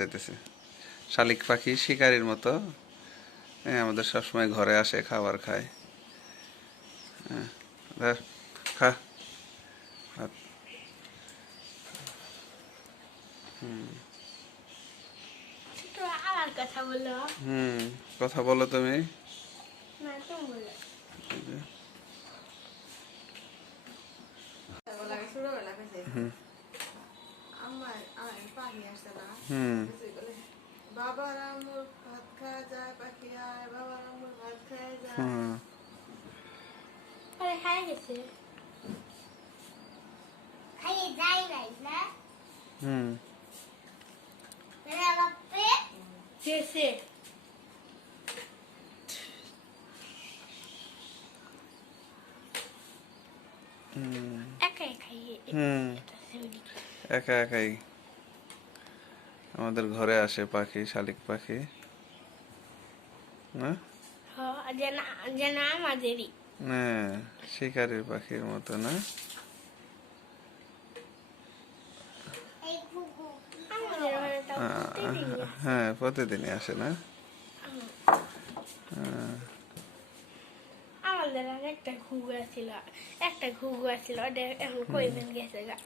যাইতেছে শালিক পাখি শিকারীর মতো আমাদের সবসময় ঘরে আসে, খাবার খায়। খা ভাত। কথা বলো তুমি। বাবার আম্মুর ভাত খাওয়া যায়, পাখি আয়, বাবার আম্মুর ভাত খাওয়া যায়। খাই গেছে, খাইয়ে যাই নাই না। মেরা বাপে শেষে একাই খাইয়ে একা একাই আমাদের ঘরে আসে পাখি, শালিক পাখি না, যেন আমাদেরই শিকারীর পাখির মতো না। হ্যাঁ, প্রতিদিনই আসে না। আমাদের একটা ঘুঘু ছিল, ওটা এখন কই গেছে গা।